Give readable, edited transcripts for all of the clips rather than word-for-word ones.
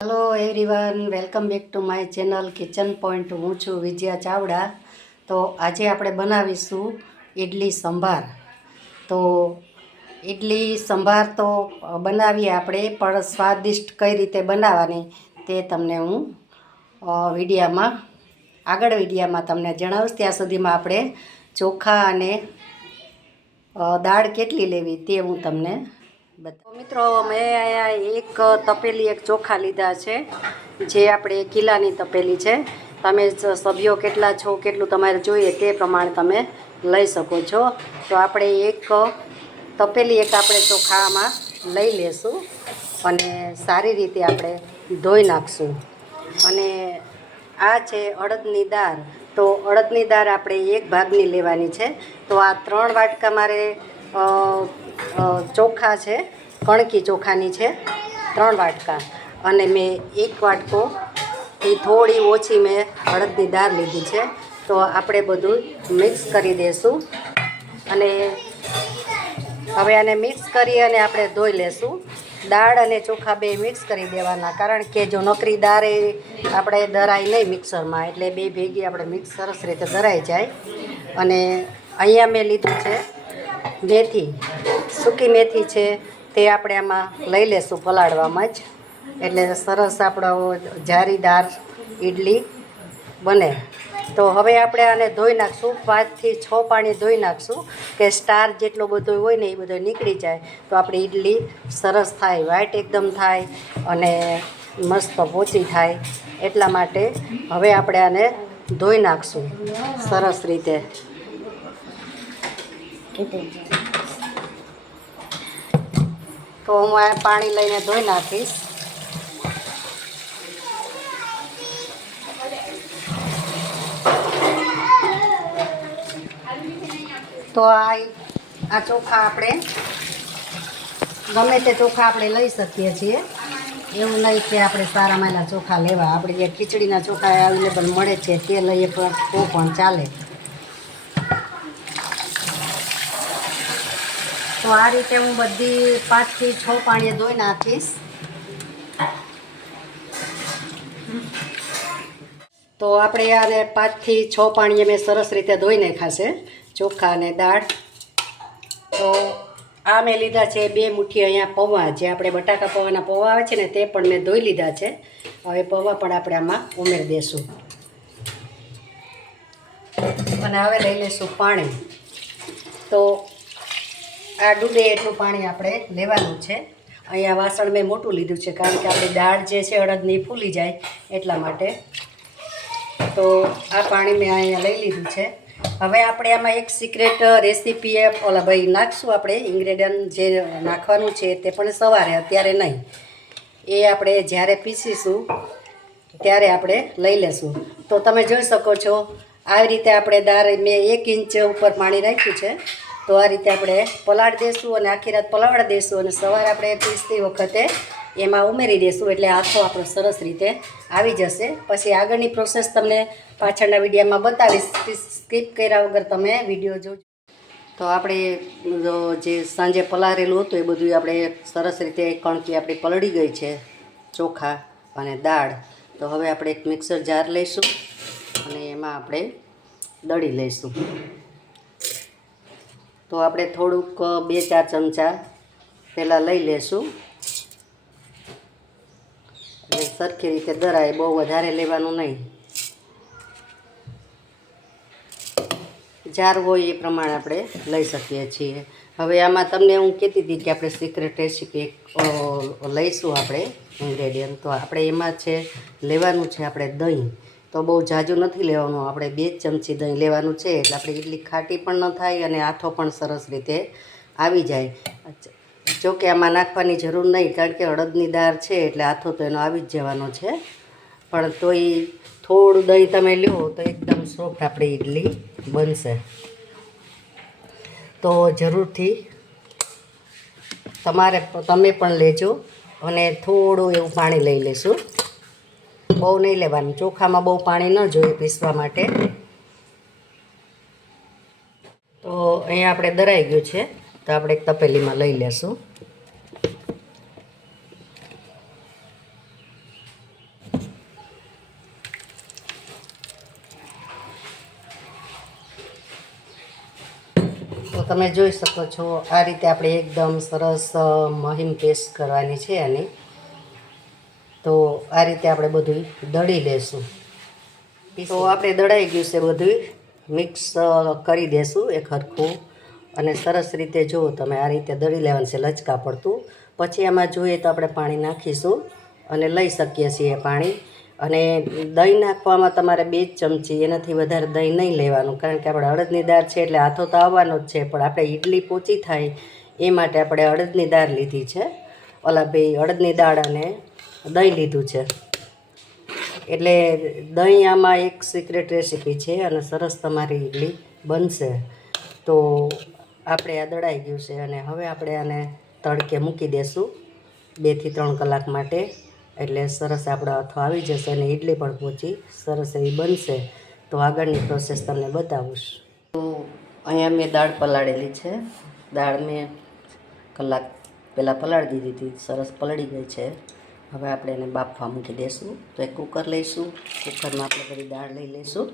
Hello everyone, welcome back to my channel kitchen point. હું છું વિજયા ચાવડા. તો આજે આપણે બનાવીશું ઇડલી સંભાર. તો ઇડલી સંભાર તો બનાવીએ આપણે, પણ સ્વાદિષ્ટ કઈ રીતે બનાવવાની તે તમને હું આગળ વિડીયામાં તમને જણાવીશ. ત્યાં સુધીમાં આપણે ચોખા અને દાળ કેટલી લેવી તે હું તમને મિત્રો, મેં અહીંયા એક તપેલી એક ચોખા લીધા છે, જે આપણે કિલ્લાની તપેલી છે. તમે સભ્યો કેટલા છો, કેટલું તમારે જોઈએ તે પ્રમાણે તમે લઈ શકો છો. તો આપણે એક તપેલી આપણે ચોખામાં લઈ લેશું અને સારી રીતે આપણે ધોઈ નાખશું. અને આ છે અડદની દાળ. તો અડદની દાળ આપણે એક ભાગની લેવાની છે. તો આ 3 વાટકા મારે ચોખા છે, કણકી ચોખાની છે 3 વાટકા, અને મેં 1 વાટકો એ થોડી ઓછી મેં અડદની દાળ લીધી છે. તો આપણે બધું મિક્સ કરી દઈશું. અને હવે આને મિક્સ કરી અને આપણે ધોઈ લેશું. દાળ અને ચોખા બે મિક્સ કરી દેવાના, કારણ કે જો નકરી દાળ આપણે દરાય નહીં મિક્સરમાં, એટલે બે ભેગી આપણે મિક્સ સરસ રીતે દરાઈ જાય. અને અહીંયા મેં લીધું છે મેથી, સૂકી મેથી છે, તે આપણે આમાં લઈ લેશું પલાળવામાં જ, એટલે સરસ આપણો જારીદાર ઇડલી બને. તો હવે આપણે આને ધોઈ નાખશું, 5 થી 6 પાણી ધોઈ નાખશું, કે સ્ટાર જેટલો બધો હોય ને એ બધો નીકળી જાય. તો આપણી ઇડલી સરસ થાય, વ્હાઈટ એકદમ થાય અને મસ્ત પોચી થાય. એટલા માટે હવે આપણે આને ધોઈ નાખશું સરસ રીતે. તો હું આ પાણી લઈને ધોઈ નાખીશ. તો આ ચોખા આપણે ગમે તે ચોખા આપણે લઈ શકીએ છીએ, એવું નહીં કે આપણે સારા માયલા ચોખા લેવા. આપણે જે ખીચડીના ચોખા અવેલેબલ મળે છે તે લઈએ તો પણ ચાલે. તો આ રીતે હું બધી 5 થી 6 પાણીએ ધોઈ નાખીશ. તો આપણે આને 5 થી 6 પાણીએ મેં સરસ રીતે ધોઈ નાખ્યા છે ચોખા અને દાળ. તો આ મેં લીધા છે 2 મુઠ્ઠી અહીંયા પૌવા, જે આપણે બટાકા પૌવાના પૌવા આવે છે ને તે પણ મેં ધોઈ લીધા છે. હવે પૌવા પણ આપણે આમાં ઉમેરી દઈશું. અને હવે લઈ લઈશું પાણી. તો આ ડૂબે એટલું પાણી આપણે લેવાનું છે. અહીંયા વાસણ મેં મોટું લીધું છે, કારણ કે આપણી દાળ જે છે અડદની ફૂલી જાય એટલા માટે. તો આ પાણી મેં અહીંયા લઈ લીધું છે. હવે આપણે આમાં એક સિક્રેટ રેસીપી નાખશું. આપણે ઇન્ગ્રેડિયન્ટ જે નાખવાનું છે તે પણ સવારે, અત્યારે નહીં. એ આપણે જ્યારે પીસીશું ત્યારે આપણે લઈ લેશું. તો તમે જોઈ શકો છો આવી રીતે આપણે દાળ મેં 1 ઇંચ ઉપર પાણી રાખ્યું છે. તો આ રીતે આપણે પલાળી દઈશું અને આખી રાત પલાળી દઈશું, અને સવારે આપણે પીસતી વખતે એમાં ઉમેરી દઈશું, એટલે આથો આપણો સરસ રીતે આવી જશે. પછી આગળની પ્રોસેસ તમને પાછળના વિડીયોમાં બતાવીશ. સ્કીપ કર્યા વગર તમે વિડીયો જોજો. તો આપણે જે સાંજે પલાળેલું હતું એ બધું આપણે સરસ રીતે કણકી આપણી પલળી ગઈ છે, ચોખા અને દાળ. તો હવે આપણે એક મિક્સર જાર લઈશું અને એમાં આપણે દળી લઈશું. તો આપણે થોડુંક 2-4 ચમચા પહેલાં લઈ લેશું, એટલે સરખી રીતે દરાય. બહુ વધારે લેવાનું નહીં, જાર હોય એ પ્રમાણે આપણે લઈ શકીએ છીએ. હવે આમાં તમને હું કહેતી હતી કે આપણે સિક્રેટ રેસીપી લઈશું આપણે ઇન્ગ્રેડિયન્ટ. તો આપણે એમાં છે લેવાનું છે આપણે દહીં. તો બહુ ઝાઝું નથી લેવાનું, આપણે 2 ચમચી દહીં લેવાનું છે, એટલે આપણે ઇડલી ખાટી પણ ન થાય અને આથો પણ સરસ રીતે આવી જાય. જોકે આમાં નાખવાની જરૂર નહીં, કારણ કે અડદની દાળ છે એટલે આથો તો એનો આવી જ જવાનો છે. પણ તોય થોડું દહીં તમે લ્યો તો એકદમ સોફ્ટ આપણી ઇડલી બનશે. તો જરૂરથી તમે પણ લેજો. અને થોડું એવું પાણી લઈ લેશું, બહુ નહીં લેવાનું. ચોખામાં બહુ પાણી ન જોઈએ પીસવા માટે. તો અહીંયા આપણે દરાઈ ગયું છે, તો આપણે એક તપેલીમાં લઈ લેશું. તો તમે જોઈ શકો છો આ રીતે આપણે એકદમ સરસ મહીમ પેસ્ટ કરવાની છે આની. તો આ રીતે આપણે બધું દળી લેશું. તો આપણે દળાઈ ગયું છે બધું, મિક્સ કરી દેશું એક હરખું. અને સરસ રીતે જુઓ તમે આ રીતે દળી લેવાનું છે લચકા પડતું. પછી આમાં જોઈએ તો આપણે પાણી નાખીશું અને લઈ શકીએ છીએ પાણી. અને દહીં નાખવામાં તમારે 2 ચમચી, એનાથી વધારે દહીં નહીં લેવાનું, કારણ કે આપણે અડદની દાળ છે એટલે હાથો તો આવવાનો જ છે, પણ આપણે ઈડલી પોચી થાય એ માટે આપણે અડદની દાળ લીધી છે. અડદની દાળ અને દહીં લીધું છે. એટલે દહીં આમાં એક સિક્રેટ રેસીપી છે અને સરસ તમારી ઈડલી બનશે. તો આપણે આ દળાઈ ગયું છે અને હવે આપણે આને તડકે મૂકી દઈશું 2 થી 3 કલાક માટે. એટલે સરસ આપણો હાથો આવી જશે અને ઈડલી પણ પોચી સરસ એવી બનશે. તો આગળની પ્રોસેસ તમને બતાવું. તો અહીંયા મેં દાળ પલાળેલી છે. દાળ મેં કલાક પહેલાં પલાળી દીધી હતી, સરસ પલળી ગઈ છે. હવે આપણે એને બાફવા મૂકી દઈશું. તો એક કુકર લઈશું, કુકરમાં આપણે બધી દાળ લઈ લઈશું.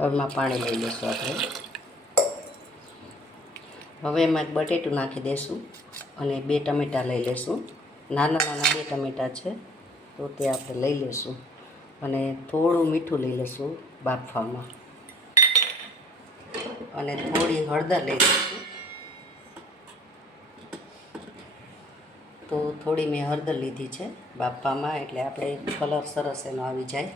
હવે એમાં પાણી લઈ લઈશું આપણે. હવે એમાં એક બટેટું નાખી દઈશું અને 2 ટમેટાં લઈ લઈશું. નાના નાના 2 ટમેટાં છે તો તે આપણે લઈ લઈશું. અને થોડું મીઠું લઈ લઈશું બાફવામાં. અને થોડી હળદર લઈ લઈશું. તો થોડી મેં હળદર લીધી છે બાફવામાં, એટલે આપણે કલર સરસ એનો આવી જાય.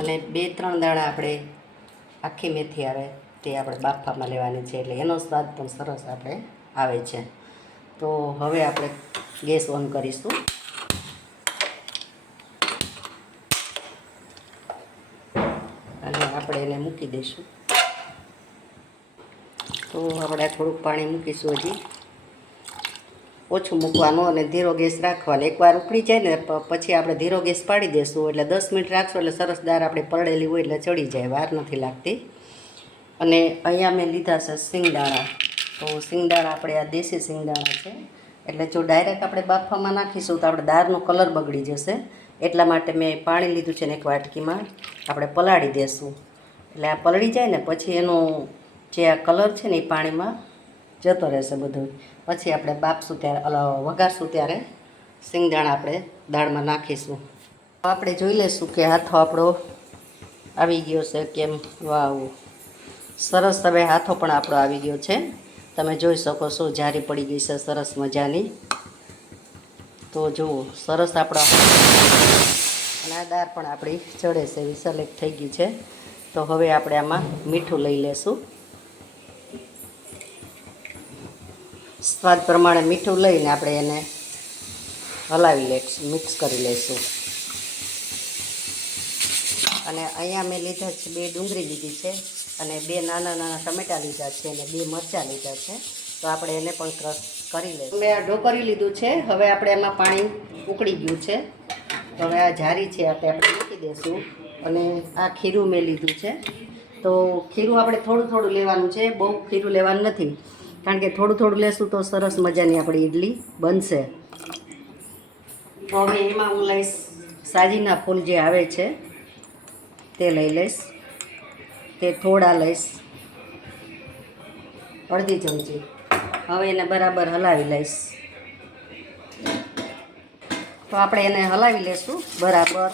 અને 2-3 દાણા આપણે આખી મેથી આવે તે આપણે બાફવામાં લેવાની છે, એટલે એનો સ્વાદ પણ સરસ આપણે આવે છે. તો હવે આપણે ગેસ ઓન કરીશું. અને આપણે એને મૂકી દઈશું. તો આપણે થોડુંક પાણી મૂકીશું, હજી ઓછું મૂકવાનું અને ધીરો ગેસ રાખવાનો. એકવાર ઉકળી જાય ને પછી આપણે ધીરો ગેસ પાડી દઈશું, એટલે 10 મિનિટ રાખશું એટલે સરસ દાળ આપણે પલળેલી હોય એટલે ચડી જાય, વાર નથી લાગતી. અને અહીંયા મેં લીધા છે સિંગદાણા. તો સિંગદાણા આપણે આ દેશી સિંગદાણા છે, એટલે જો ડાયરેક્ટ આપણે બાફવામાં નાખીશું તો આપણે દાળનો કલર બગડી જશે. એટલા માટે મેં પાણી લીધું છે ને એક વાટકીમાં આપણે પલાળી દઈશું. એટલે આ પલળી જાય ને પછી એનો જે આ કલર છે ને એ પાણીમાં જતો રહેશે બધું. પછી આપણે બાફશું ત્યારે વઘારશું ત્યારે સિંગદાણા આપણે દાળમાં નાખીશું. આપણે જોઈ લઈશું કે હાથો આપણો આવી ગયો છે કેમ. વાવ, સરસ. હવે હાથો પણ આપણો આવી ગયો છે, તમે જોઈ શકો છો. જારી પડી ગઈ છે સરસ મજાની. તો જુઓ સરસ આપણો અને આ દાળ પણ આપણી ચડે છે, વિસલેક્ટ થઈ ગઈ છે. તો હવે આપણે આમાં મીઠું લઈ લેશું. સ્વાદ પ્રમાણે મીઠું લઈને આપણે એને હલાવી લઈશું, મિક્સ કરી લઈશું. અને અહીંયા મેં લીધા છે 2 ડુંગળી લીધી છે અને 2 નાના નાના ટમેટાં લીધા છે અને 2 મરચાં લીધા છે. તો આપણે એને પણ ક્રશ કરી લઈશું. મેં આ ઢોકળી લીધું છે. હવે આપણે એમાં પાણી ઉકળી ગયું છે. તો હવે આ જારી છે આપણે મૂકી દઈશું. અને આ ખીરું મેં લીધું છે. તો ખીરું આપણે થોડું થોડું લેવાનું છે, બહુ ખીરું લેવાનું નથી, કારણ કે થોડું થોડું લેશું તો સરસ મજાની આપણી ઈડલી બનશે. તો હવે એમાં હું લઈશ સાજીના ફૂલ જે આવે છે તે લઈ લઈશ. તે થોડા લઈશ, અડધી ચમચી. હવે એને બરાબર હલાવી લઈશ. તો આપણે એને હલાવી લઈશું બરાબર.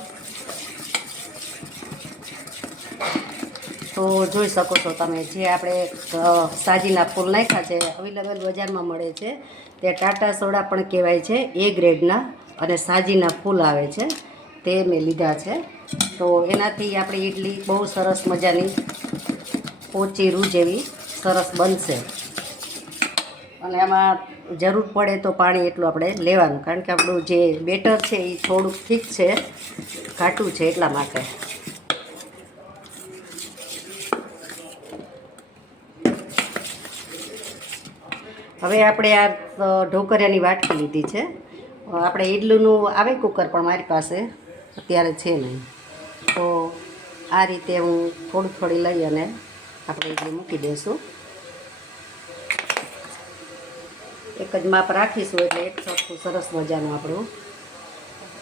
તો જોઈ શકો છો તમે, જે આપણે સાજીના ફૂલ નાખ્યા છે અવેલેબલ બજારમાં મળે છે. તે ટાટા સોડા પણ કહેવાય છે, એ ગ્રેડના. અને સાજીના ફૂલ આવે છે તે મેં લીધા છે. તો એનાથી આપણી ઈડલી બહુ સરસ મજાની પોચી રૂ જેવી સરસ બનશે. અને આમાં જરૂર પડે તો પાણી એટલું આપણે લેવાનું, કારણ કે આપણું જે બેટર છે એ થોડુંક ઠીક છે, ઘાટું છે, એટલા માટે. હવે આપણે આ ઢોકરિયાની વાટકી લીધી છે. આપણે ઈડલીનું આવે કુકર, પણ મારી પાસે અત્યારે છે નહીં. તો આ રીતે હું થોડી લઈ અને આપણે ઈડલી મૂકી દઈશું. એક જ માપ રાખીશું એટલે એક સરખું સરસ મજાનું આપણું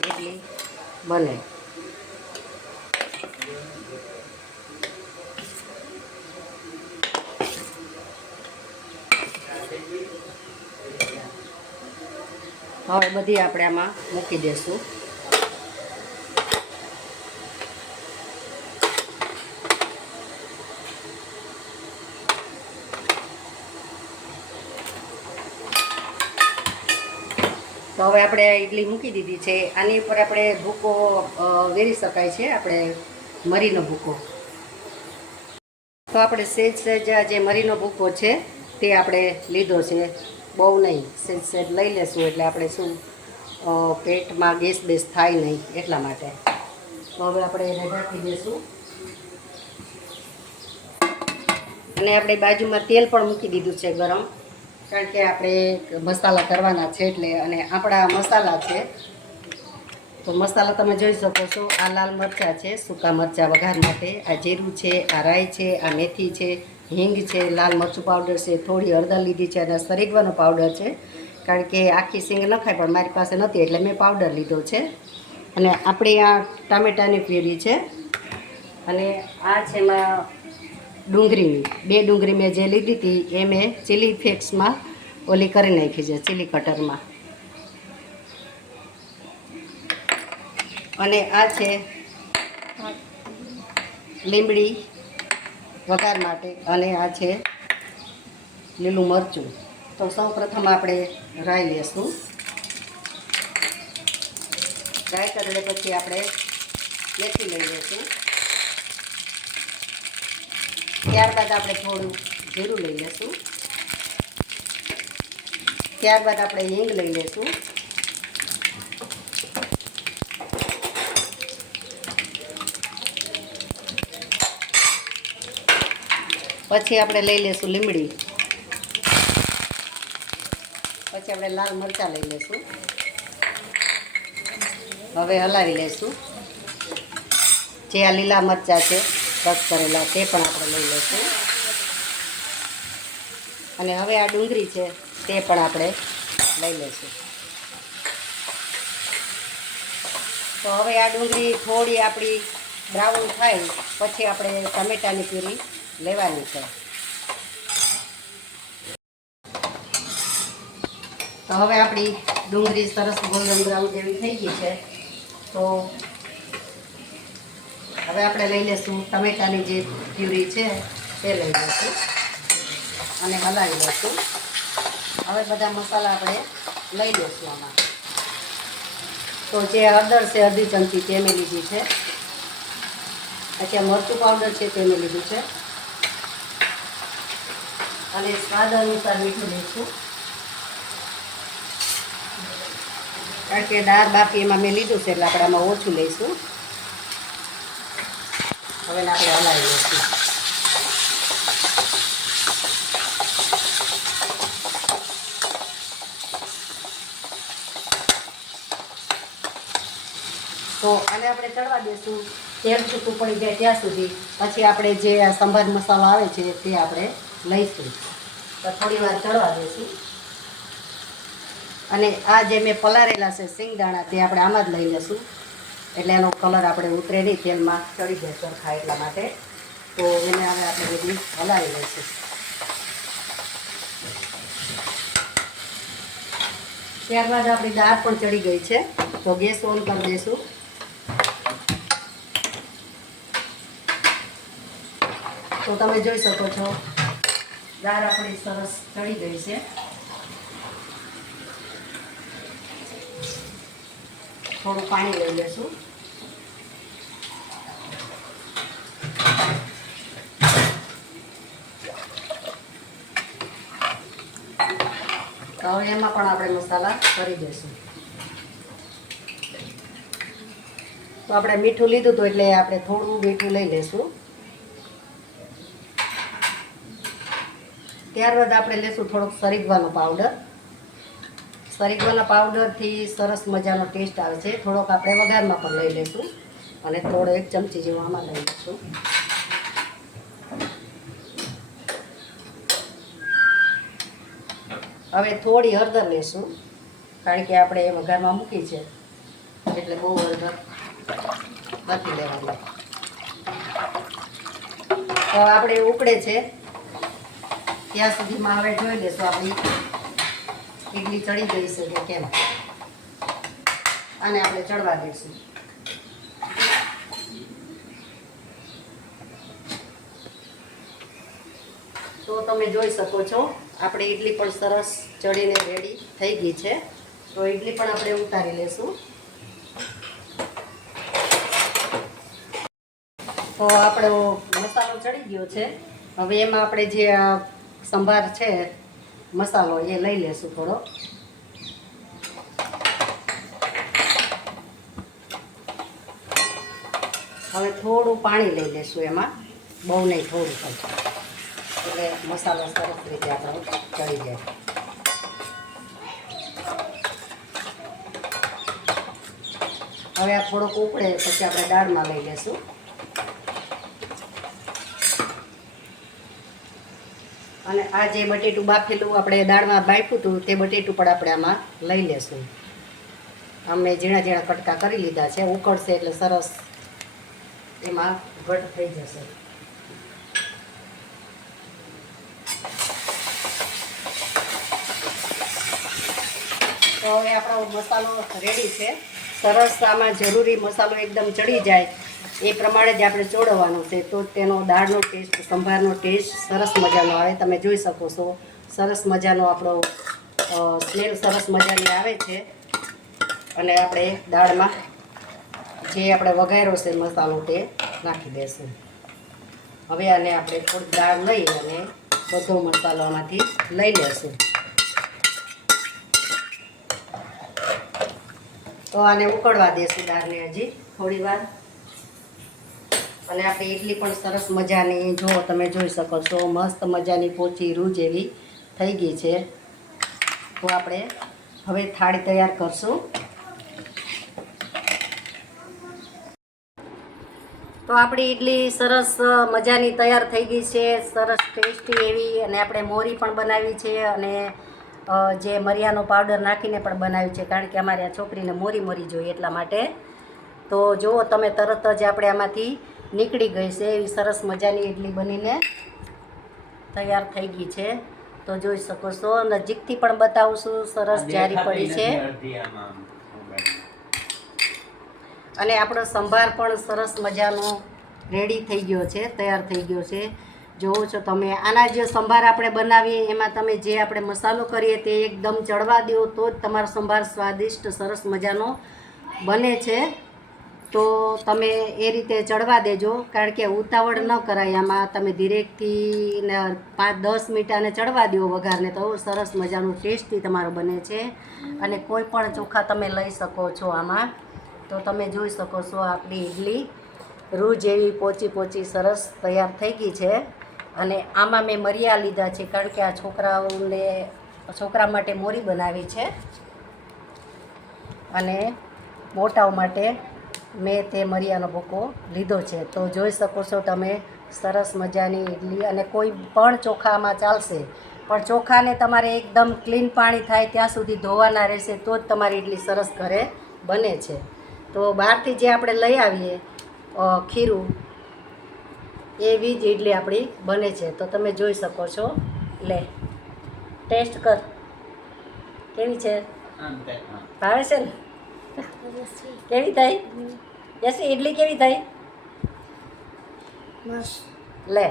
ઇડલી બને. હવે બધી આપણે આમાં મૂકી દઈશું. તો હવે આપણે ઇડલી મૂકી દીધી છે. આની ઉપર આપણે ભૂકો વેરી શકાય છે, આપણે મરીનો ભૂકો. તો આપણે સેજ સેજ જે મરીનો ભૂકો છે તે આપણે લીધો છે, બહુ નહીં, સેજ સેજ લઈ લેશું એટલે આપણે શું પેટમાં ગેસ બેસ થાય નહીં એટલા માટે. તો હવે આપણે એને ઢાંકી દઈશું. અને આપણે બાજુમાં તેલ પણ મૂકી દીધું છે ગરમ, કારણ કે આપણે મસાલા કરવાના છે એટલે. અને આપણા મસાલા છે તો મસાલા તમે જોઈ શકો છો. આ લાલ મરચાં છે, સૂકા મરચાં વઘાર માટે. આ જીરું છે, આ રાઈ છે, આ મેથી છે, હિંગ છે, લાલ મરચું પાવડર છે, થોડી હળદર લીધી છે અને સરીગવાનો પાવડર છે, કારણ કે આખી સિંગ ન ખાય પણ મારી પાસે નહોતી એટલે મેં પાવડર લીધો છે. અને આપણી આ ટામેટાની પ્યુરી છે. અને આ છે એમાં ડુંગળીની 2 ડુંગળી મેં જે લીધી હતી એ મેં ચીલી ફ્લેક્સમાં ઓલી કરી નાખી છે, ચીલી કટરમાં. અને આ છે લીમડી વઘાર માટે. અને આ છે લીલું મરચું. તો સૌ પ્રથમ આપણે રાઈ લેશું. રાઈ કરે પછી આપણે મેથી લઈ લઈશું. ત્યારબાદ આપણે થોડું જીરું લઈ લઈશું. ત્યારબાદ આપણે હિંગ લઈ લઈશું. પછી આપણે લઈ લઈશું લીમડી. પછી આપણે લાલ મરચાં લઈ લઈશું. હવે હલાવી લઈશું. જે આ લીલા મરચાં છે કટ કરેલા તે પણ આપણે લઈ લઈશું. અને હવે આ ડુંગળી છે તે પણ આપણે લઈ લઈશું. તો હવે આ ડુંગળી થોડી આપણી બ્રાઉન થાય પછી આપણે ટમેટાની પ્યુરી લેવાની છે. તો હવે આપણી ડુંગળી સરસ ગોલ્ડન બ્રાઉન જેવી થઈ ગઈ છે. તો હવે આપણે લઈ લઈશું ટમેટાની જે પ્યુરી છે તે લઈ લઈશું અને હલાવી લઈશું. હવે બધા મસાલા આપણે લઈ લઈશું આમાં. તો જે હળદર છે અડધી ચમચી તે મેં લીધી છે. પછી આ મરચું પાવડર છે તે મેં લીધું છે. અને સ્વાદ અનુસાર મીઠું લઈશું, કારણ કે દાળ બાફી એમાં મેં લીધું છે એટલે આપણે આમાં ઓછું લઈશું. હવે આપણે હલાવી લઈશું. તો આને આપણે ચડવા દઈશું તેલ છૂટું પડી જાય ત્યાં સુધી. પછી આપણે જે આ સંભાર મસાલો આવે છે તે આપણે લઈશું. તો થોડી વાર ચડવા દઈશું. અને આ જે મેં પલાળેલા છે સિંગદાણા તે આપણે આમાં જ લઈ લઈશું, એટલે એનો કલર આપણે ઉતરે નહીં, તેલમાં ચડી જાય સરખા એટલા માટે. તો એને હવે આપણે બધી હલાવી લઈશું. ત્યારબાદ આપણી દાળ પણ ચડી ગઈ છે તો ગેસ ઓન કરી દઈશું. તો તમે જોઈ શકો છો દાળ આપણી સરસ ચડી ગઈ છે. થોડું પાણી લઈ લઈશું. તો હવે એમાં પણ આપણે મસાલા કરી દઈશું. તો આપણે મીઠું લીધું હતું એટલે આપણે થોડું મીઠું લઈ લઈશું. ત્યારબાદ આપણે લઈશું થોડોક સરીગવાનો પાવડર. સરીગવાના પાવડરથી સરસ મજાનો ટેસ્ટ આવે છે. થોડોક આપણે વઘારમાં પણ લઈ લઈશું અને થોડો 1 ચમચી જેવું આમાં લઈ લઈશું. હવે થોડી હળદર લેશું, કારણ કે આપણે વઘારમાં મૂકી છે એટલે બહુ હળદર નથી લેવાની. તો આપણે ઉકળે છે ત્યાં સુધીમાં હવે જોઈ લેશું આપણી ઈડલી ચડી ગઈ છે કે કેમ. આને આપણે ચડવા દઈશું. તો તમે જોઈ શકો છો આપણે ઈડલી પણ સરસ ચડીને રેડી થઈ ગઈ છે. તો ઈડલી પણ આપણે ઉતારી લેશું. તો આપણો મસાલો ચડી ગયો છે. હવે એમાં આપણે જે સંભાર છે મસાલો એ લઈ લેશું થોડો. હવે થોડું પાણી લઈ લેશું એમાં, બહુ નહીં થોડું પણ, એટલે મસાલો સરસ રીતે આપણો ચડી જાય. હવે આ થોડુંક ઉકળે પછી આપણે દાળમાં લઈ લેશું. અને આ જે બટેટું બાફેલું આપણે દાળમાં બાફ્યું હતું તે બટેટું પણ આપણે આમાં લઈ લેશું. અમે ઝીણા ઝીણા કટકા કરી લીધા છે. ઉકળશે એટલે સરસ એમાં ઘટ થઈ જશે. તો હવે આપણો મસાલો રેડી છે. સરસ આમાં જરૂરી મસાલો એકદમ ચડી જાય એ પ્રમાણે જ આપણે ચોળવવાનું છે. તો તેનો દાળનો ટેસ્ટ, સંભારનો ટેસ્ટ સરસ મજાનો આવે. તમે જોઈ શકો છો સરસ મજાનો આપણો સ્મેલ સરસ મજાની આવે છે. અને આપણે દાળમાં જે આપણે વઘાર્યો છે મસાલો તે નાખી દઈશું. હવે આને આપણે થોડી દાળ લઈ અને બધો મસાલો આમાંથી લઈ લેશું. તો આને ઉકળવા દેશું દાળને હજી થોડી વાર. અને આપણી ઈડલી પણ સરસ મજાની, જો તમે જોઈ શકો છો મસ્ત મજાની પોચી રૂ જેવી થઈ ગઈ છે. તો આપણે હવે થાળી તૈયાર કરશું. તો આપણી ઈડલી સરસ મજાની તૈયાર થઈ ગઈ છે. સરસ ટેસ્ટી એવી. અને આપણે મોરી પણ બનાવી છે અને જે મરિયાનો પાવડર નાખીને પણ બનાવ્યું છે, કારણ કે અમારે આ છોકરીને મોરી મોરી જોઈએ એટલા માટે. તો જુઓ તમે તરત જ આપણે આમાંથી નીકળી ગઈ છે એવી સરસ મજાની ઈડલી બનીને તૈયાર થઈ ગઈ છે. તો જોઈ શકો છો. નજીકથી પણ બતાવું છું, સરસ જારી પડી છે. અને આપણો સંભાર પણ સરસ મજાનો રેડી થઈ ગયો છે, તૈયાર થઈ ગયો છે. જોવો છો તમે. આના જે સંભાર આપણે બનાવીએ એમાં તમે જે આપણે મસાલો કરીએ તે એકદમ ચડવા દો તો જ તમારો સંભાર સ્વાદિષ્ટ સરસ મજાનો બને છે. તો તમે એ રીતે ચડવા દેજો, કારણ કે ઉતાવળ ન કરાય આમાં. તમે ધીરેકથી 5-10 મિનિટ આને ચડવા દો વઘારને, તો સરસ મજાનું ટેસ્ટી તમારો બને છે. અને કોઈ પણ ચોખા તમે લઈ શકો છો આમાં. તો તમે જોઈ શકો છો આપણી ઈડલી રૂ જેવી પોચી પોચી સરસ તૈયાર થઈ ગઈ છે. અને આમાં મેં મરિયા લીધા છે, કારણ કે આ છોકરા માટે મોરી બનાવી છે અને મોટાઓ માટે મેં તે મરિયાનો ભૂકો લીધો છે. તો જોઈ શકો છો તમે સરસ મજાની ઈડલી. અને કોઈ પણ ચોખામાં ચાલશે, પણ ચોખાને તમારે એકદમ ક્લીન પાણી થાય ત્યાં સુધી ધોવાના રહેશે, તો જ તમારી ઈડલી સરસ ઘરે બને છે. તો બહારથી જે આપણે લઈ આવીએ ખીરું, એવી જ ઈડલી આપણી બને છે. તો તમે જોઈ શકો છો. લે ટેસ્ટ કર, કેવી છે? ભાવે છે ને? કેવી થઈ યસી ઈડલી? કેવી થઈ? લે.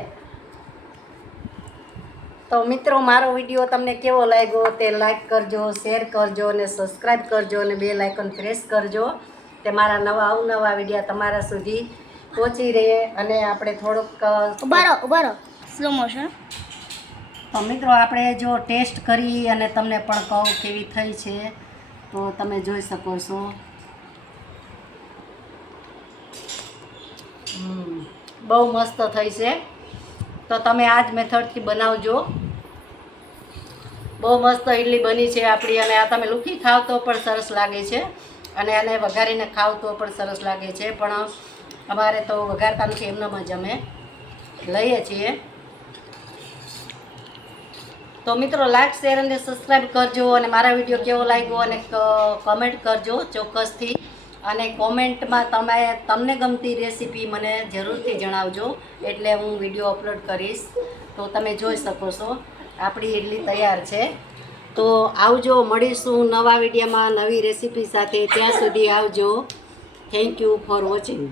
તો મિત્રો, મારો વિડીયો તમને કેવો લાગ્યો તે લાઈક કરજો, શેર કરજો અને સબસ્ક્રાઈબ કરજો અને બેલ આઇકન પ્રેસ કરજો, તે મારા નવા અવનવા વિડીયો તમારા સુધી પહોંચી રહે. અને આપણે થોડુંક ઉભારો સ્લો મોશન. તો મિત્રો, આપણે જો ટેસ્ટ કરી અને તમને પણ કહું કેવી થઈ છે, તો તમે જોઈ શકો છો. બહુ મસ્ત થઈ છે. તો તમે આ જ મેથડથી બનાવજો. બહુ મસ્ત ઈડલી બની છે આપણી. અને આ તમે લૂકી ખાવ તો પણ સરસ લાગે છે, અને આને વઘારીને ખાવ તો પણ સરસ લાગે છે. પણ અમારે તો વઘારતા નથી, એમનામાં જ અમે લઈએ છીએ. તો મિત્રો લાઈક શેર અને સબસ્ક્રાઈબ કરજો અને મારા વિડીયો કેવો લાગ્યો અને કમેન્ટ કરજો ચોક્કસથી અને કોમેન્ટમાં તમને ગમતી રેસીપી મને જરૂરથી જણાવજો એટલે હું વિડીયો અપલોડ કરીશ તો તમે જોઈ શકો છો આપણી ઇડલી તૈયાર છે. તો આવજો, મળીશું નવા વિડીયોમાં નવી રેસીપી સાથે. ત્યાં સુધી આવજો. Thank you for watching.